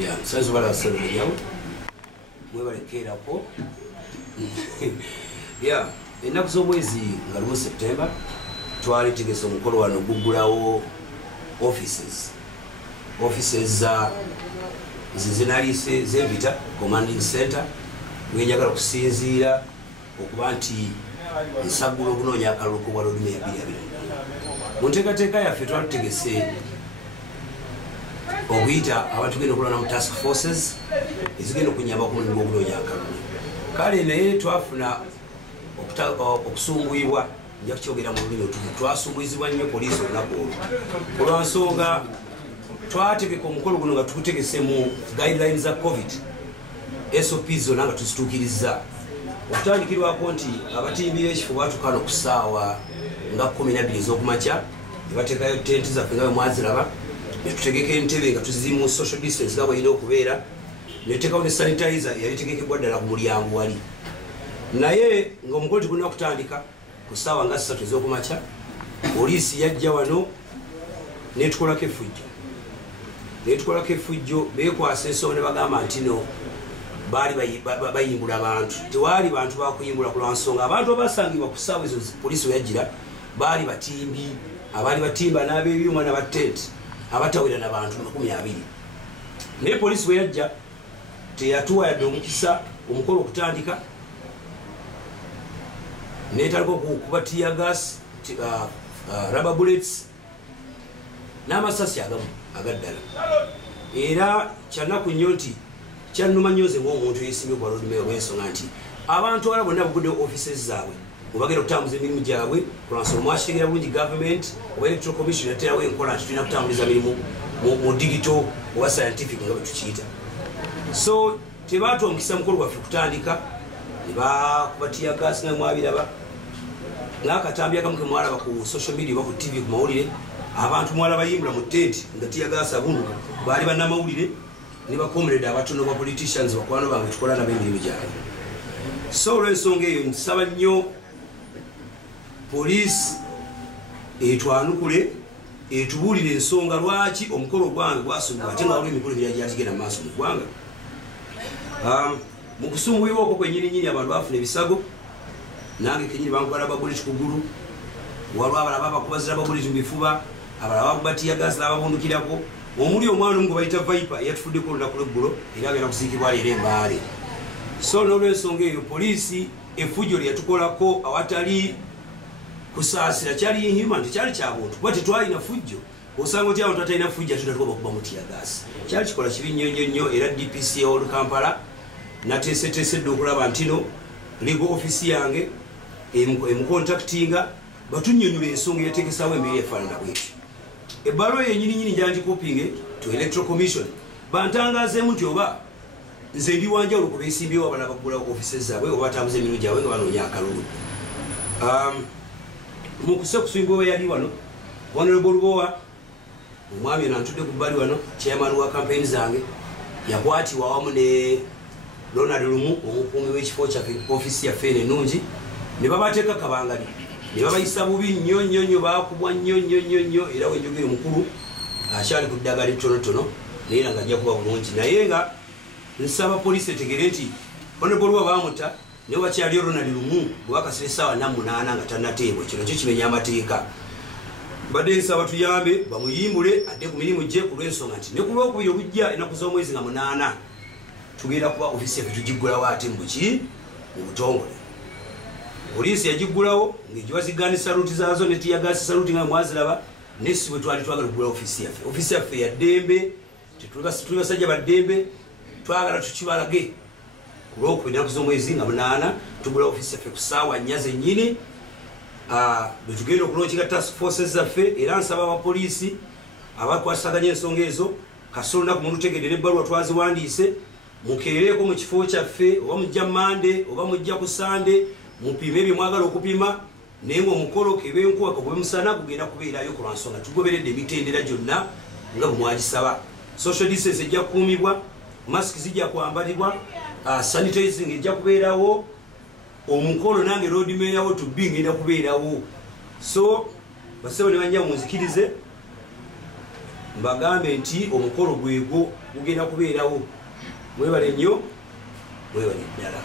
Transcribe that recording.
Yeah, saizi wala wasana yawo. Mwebale kerako. Yeah, ennaku z'omwezi nga lumu September twali tegese omukolo wano guggulawo offices zizinalise z'empita commanding center wenjagala okusinziira okuba nti nsagula okunoonya akalulu kobwa lulimi 2 mu nteekateeka yaffe twali tutegese okuyita abantu genda okulwana mu task forces ezigenda okunyamba ku mulimu gw'okunoonya akalulu. Kale naye twafuna okusunguyibwa, nja kukyogera mu lulimi olutuufu, twasunguyizibwa nnyo poliisi olunaku olwo olwansonga twategeka omukolo guno nga tukutegese mu guidelines za covid SOPs zonna nga tuzituukiriza okutandikirwako nti abatimbi b'ekifo baatukaana ku ssaawa nga 12 ez'okumakya ne bateekayo tenti zaffe nga bwe mwaziraba, ne tutegeka entebe nga tuzimu social distance nga bweyina okubeera, ne tuteekawo ne sanitizer yali tegekebwa ddala ku mulyango wali. Naye ng'omukolo tegulina kutandika ku ssaawa nga 3 ez'okumakya poliisi yajja wano netukolako effujjo beekwasa ensonga ne bagamba nti no baali bayimbula abantu. Tewaali bantu bakuyimbula ku lwansonga abantu abasangibwa ku ssaawa ezo poliisi weyajjira baali batimbi, abaali batimba n'ab'ebyuma n'abatenti abatawera n'abantu 20. Naye poliisi weyajja teyatuwa yadde omukisa omukolo okutandika, neetaliko kuba tear gas, rubber bullets n'amasasi agamu agaddala. Era kyanaku nnyo nti kyannuma nnyo nze ng'omuntu eyeesimbye ku Lord Mayor olw'ensonga nti abantu abala bonna bagudde offices zaabwe mubagenda okutambuza emirimu gyabwe kulwansonga mwakitegeera bulungi government oba electoral commission yateerawo enkola nti tulina kutambuliza mirimu mu digital oba scientific nga bwe tukiyita. So tebaatuwa omukisa mukolo gwaffe kutandika, ne bakuba tear gas nga mwabiraba n'akatambi akamu ke mwalaba ku social media oba ku TV ku mawulire, abantu mwala bayimbula mu tenti nga tear gas abunduka baali bannamawulire ne bakomrade abatono ba politicians bakwano bange tukola nabo emirimu gyabwe. So olw'ensonga eyo nsaba nnyo poliisi etwanukule etubuulire ensonga lwaki omukolo gwange gwasungibwa ate nga waliwo emikolo emirala gyatigenda mu maaso mu ggwanga. Mu kusungibwa okwo kwennyininyini abantu bafuna ebisago, nange kenyini bankubala babuleti kugulu, waliwo abalala babakubazira babuleti mu bifuba, abalala bakuba tear gas n'ababundukirako. Omuli omwana omu gwe bayita Viper eyatufuddeko olunaku lw'eggulo era agenda kuziikibwa leero Embaale. So n'olw'ensonga eyo poliisi effujjo lye yatukolako awatali kusaasira kyali inhuman, tekyali kya buntu kuba tetwalina fujjo. Osanga oti abantu batalina fujjo ate tatuba bakuba mu tear gas. Kyali kikola kibi nnyo era DPC olu Kampala nateeseteesedde okulaba nti no legal office yange emukontaktinga batunnyonnyola ensonga eyateekesaawo embeera efaanana bwetyo. Ebbaluwa yennyininyini njangikopinge to electoral commission bantangazeemu nti oba nze ndi wanjawulo ku beesimbyewo abalala baggula offices zaabwe oba batambuza emirimu gyabwe nga banoonya akalulu. Mu kusekusimbwa we yali wano Honorable Lubowa, omwami ono antudde ku bbali wano, chairman wa campaign zange, yakwatibwa awamu ne Ronald Lumu omukuumi w'ekifo kyaffe ofisi yaffe ennungi, ne babateeka kabangali ne babayisa bubi nnyo baakubwa nnyo era wenjogere mukulu akyali ku ddagala ettonotono naye nga ajja kuba bulungi. Naye nga nsaba poliisi etegere nti Honorable Lubowa baamuta ne wakyaliyo Ronald Lumu bwe bakasira essaawa 8 nga tannateebwa, kino kyo kimenya amateeka. Badde nsaba tuyambe bamuyimbule adde ku mirimu gye ku lw'ensonga nti ne ku lwokubiri obujja ennaku z'omwezi nga 8 tugenda kuba ofisi yaffe tugiggulawo ate mu butongole. Poliisi yagiggulawo ng'egiwa zigaani saluuti zaazo ne tear gas saluuti nga mwaziraba, nesi bwe twali twagala okugula ofisi yaffe. Ofisi yaffe ya ddembe, tuli basajja ba ddembe, twagala tukibalage ku lwokubiri ennaku z'omwezi nga 8 tugula ofisi yaffe ku ssaawa 4 zennyini. Bwe tugenda okulonkinga task forces zaffe, era nsaba abapoliisi abakwasaganya ensonga ezo kasolo olunaku mulutegedde n'ebbaluwa twaziwandiise mukeereeko mu kifo kyaffe, oba mujja Mande oba mujja ku Sande, mupime ebyo mwagala okupima, naye ng'omukolo kebe enkuba kagube musana gugenda kubeerayo ku lwansonga tugoberedde emitendera gyonna nga bwe mwagisaba. Social distance ejja kukuumibwa, masiki zijja kwambalibwa, sanitizing ejja kubeerawo, omukolo nange Lord Mayor wo tubbi ngenda kubeerawo. So basebo ne banja munzikirize mbagambe nti omukolo gwegwo gugenda kubeerawo. Mwebale nnyo, mwebale ddala.